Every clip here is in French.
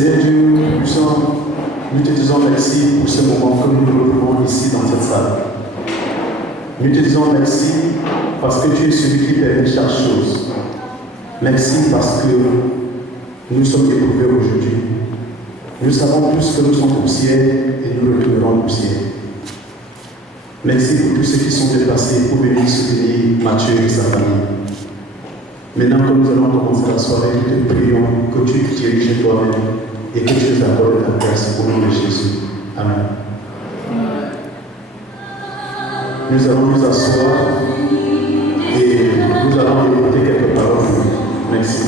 Seigneur Dieu puissant, nous te disons merci pour ce moment que nous nous retrouvons ici dans cette salle. Nous te disons merci parce que tu es celui qui permet chaque chose. Merci parce que nous sommes éprouvés aujourd'hui. Nous savons tous que nous sommes poussière et nous retournerons poussière. Merci pour tous ceux qui sont déplacés pour venir soutenir Mathieu et sa famille. Maintenant que nous allons commencer la soirée, nous te prions que tu diriges toi-même et que tu nous accordes ta grâce au nom de Jésus. Amen. Nous allons nous asseoir et nous allons écouter quelques paroles. Merci.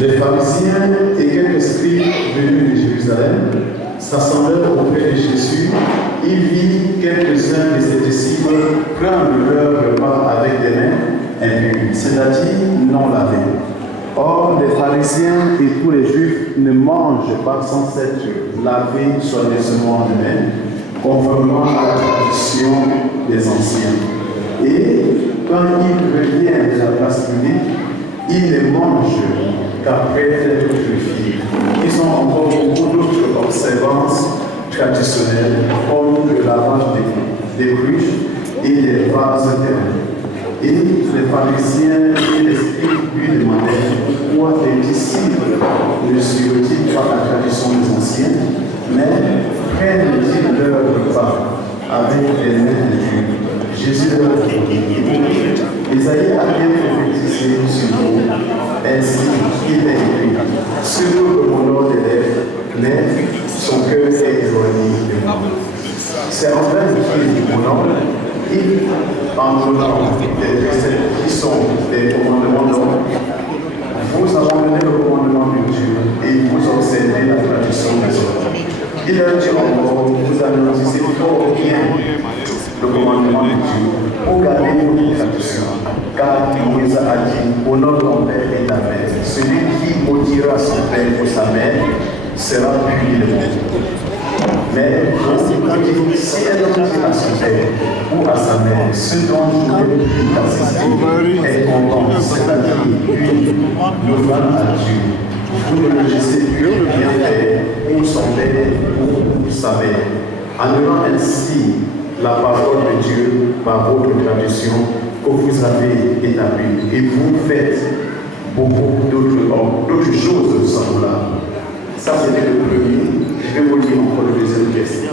Les pharisiens et quelques scribes venus de Jérusalem s'assemblèrent auprès de Jésus. Il vit quelques-uns de ses disciples prendre leur repas avec des mains impures, c'est-à-dire non lavées. Or, les pharisiens et tous les juifs ne mangent pas sans s'être lavés soigneusement les mains, conformément à la tradition des anciens. Et quand ils reviennent de la place publique, ils ne mangent qu'après être purifiés. Ils ont encore beaucoup d'autres observances traditionnelles, comme le lavage des cruches et des vases terrestres. Et les pharisiens et les scribes lui demandèrent pourquoi les disciples ne suivent-ils pas la tradition des anciens, mais prennent-ils leur repas avec les mains impures. Jésus leur dit, Isaïe a bien prophétisé sur vous, ainsi qu'il est écrit, ceux que mon ordre élève, mais son cœur est éloigné de moi. C'est en train de dire mon ordre, en donnant des préceptes qui sont des commandements d'ordre, vous abandonnez le commandement de Dieu et vous observez la tradition des autres. Il leur dit encore, vous annoncez fort bien le commandement de Dieu pour garder vos traditions. Car Moïse a dit, honore ton père et ta mère. Celui qui maudira son père ou sa mère sera puni de mort. Mais si elle dit à son père ou à sa mère, ce dont je n'ai plus d'assister est content, c'est-à-dire lui, nous à Dieu. Vous ne le laissez plus rien faire pour son père ou sa mère. Annulant ainsi la parole de Dieu par votre tradition que vous avez établie. Et vous faites beaucoup d'autres choses semblables. Ça, c'était le premier. Je vais vous lire encore le deuxième question.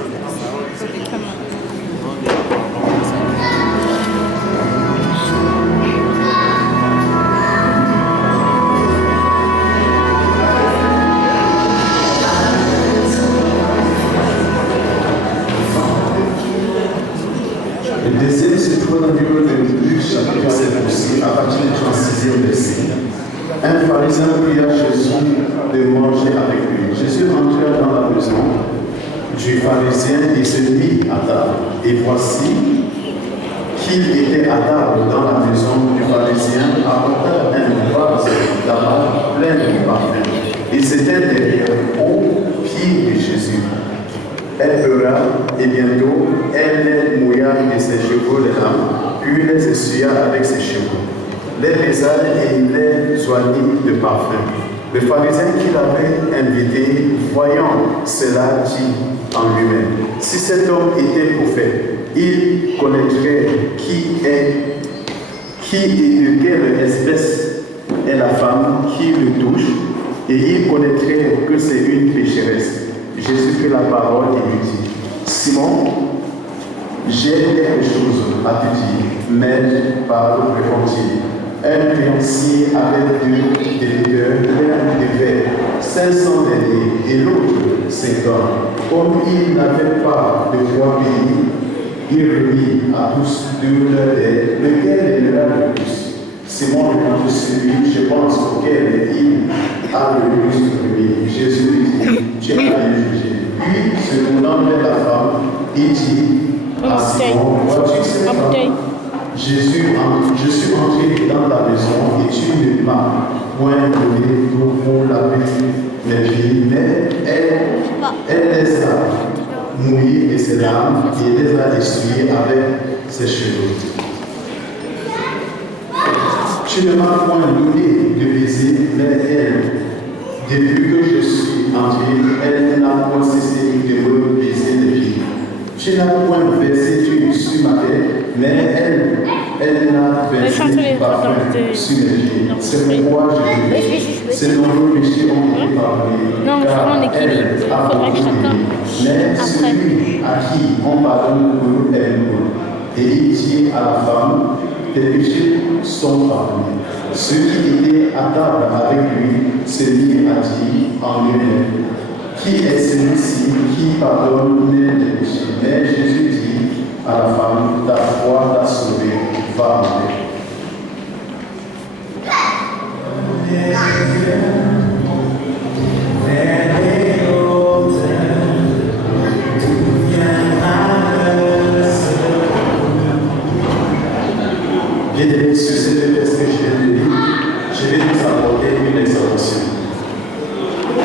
Le deuxième se trouve dans le livre de Luc, chapitre 7 aussi, à partir du 36e verset. Un pharisien pria Jésus de manger avec lui. Jésus entra dans la maison du pharisien et se mit à table. Et voici qu'il était à table dans la maison du pharisien, apporta un vase d'amas plein de parfum. Et c'était derrière aux pieds de Jésus. Elle pleura, et bientôt, elle mouilla de ses cheveux les larmes, puis les essuya avec ses cheveux. Les baisa et les soignit de parfum. Le pharisien qui l'avait invité, voyant cela, dit en lui-même, si cet homme était prophète, il connaîtrait qui et de quelle espèce est la femme qui le touche, et il connaîtrait que c'est une pécheresse. Jésus prit la parole et lui dit, Simon, j'ai quelque chose à te dire, mais parle répondit. Un créancier avait 2 débiteur, l'un devait 500 deniers et l'autre 50. Comme il n'avait pas de quoi payer, il remit à tous 2 leurs dettes, lequel donnera le plus. Simon répondit celui, je pense, auquel il a le plus remis. Jésus lui dit, tu as bien jugé. Puis, se tournant vers la femme, il dit à Simon, vois-tu cette femme? Jésus, je suis entré dans ta maison et tu ne m'as point donné d'eau pour laver mes pieds, mais elle les a mouillés de ses larmes et les a essuyés avec ses cheveux. Tu ne m'as point donné de baiser, mais elle, depuis que je suis entré, elle n'a point cessé de me baiser les pieds. Tu n'as point versé d'huile sur ma tête, mais elle n'a versé du parfum sur mes pieds. C'est pourquoi je dis, ces nombreux péchés ont été pardonnés. Non, car on équilibre. Il faudra que chacun. mais celui à qui on pardonne peu est lourd. Et il dit à la femme, tes péchés sont pardonnés. Ceux qui étaient à table avec lui se mirent à dire en lui-même, qui est celui-ci qui pardonne les péchés? Mais Jésus dit à la femme, ta foi t'a sauvée, va en paix.